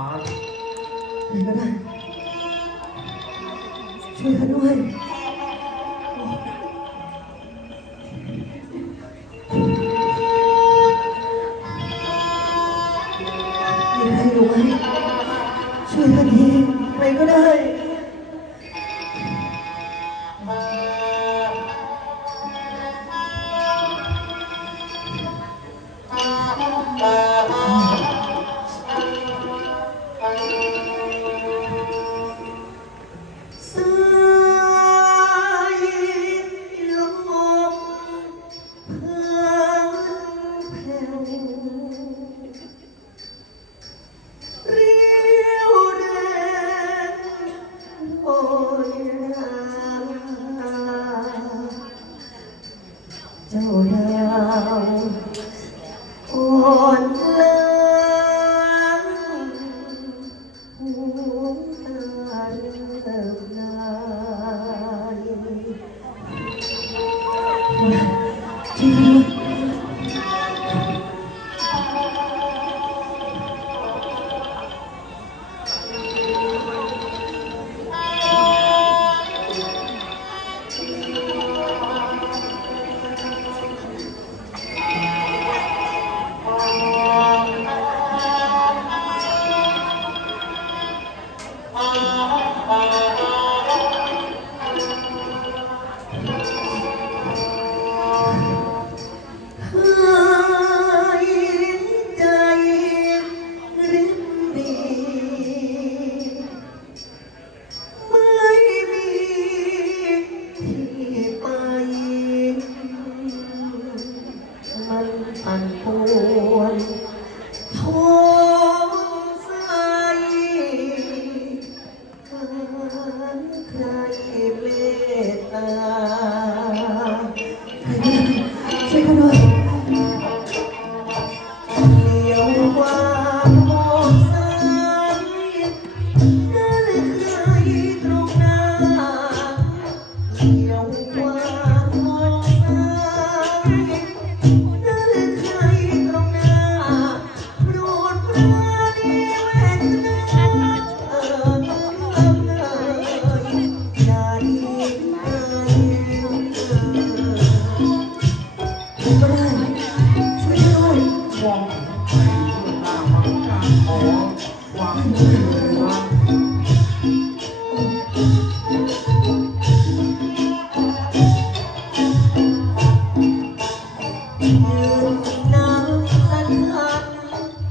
ก็ได้ช่วยเขาด้วยมีใครรู้ไหมช่วยเขาทีใครก็ได้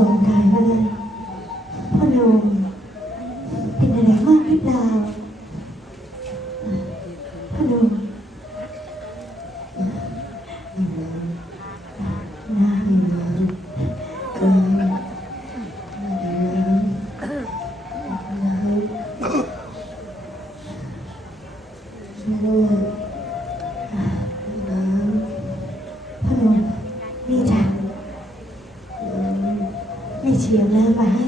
สงกายมาเลยพ่อหลุงเป็นอะไรมากหรือเปล่าพ่อหลุงน่าดีนะเก็นน่าดีนะนะลูก ทียวแล้วมาให้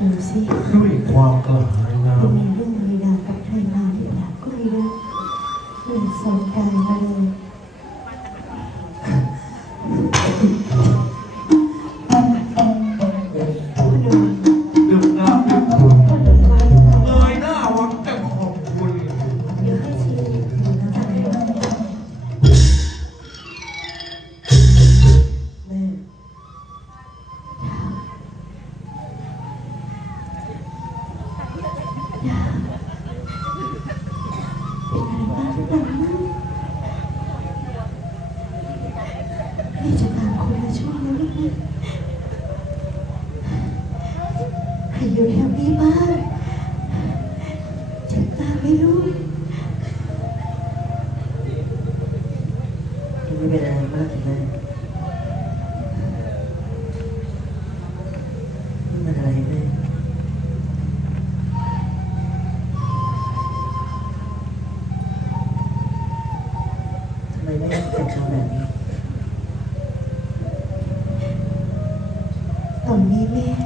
ดูสิด้วยความกระหายน้ำมีเรื่องมีราวกับใครมาหรือเปล่าก็มีรู้เหมือนสงการมาเลย ใครอยู่แถวนี้บ้างจะตามไม่รู้ไม่เป็นอะไรมากเลยนี่มันอะไรแม่ทำไมแม่ถึงทำแบบนี้ ตอนนี้แม่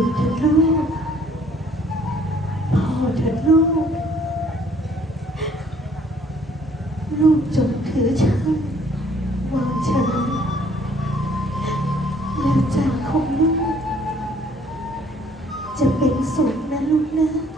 อยู่เถิดลูกพอเถิดลูก ลูกจงถือฉันวางฉันแล้วใจของลูก จะเป็นสุขนะลูกนะ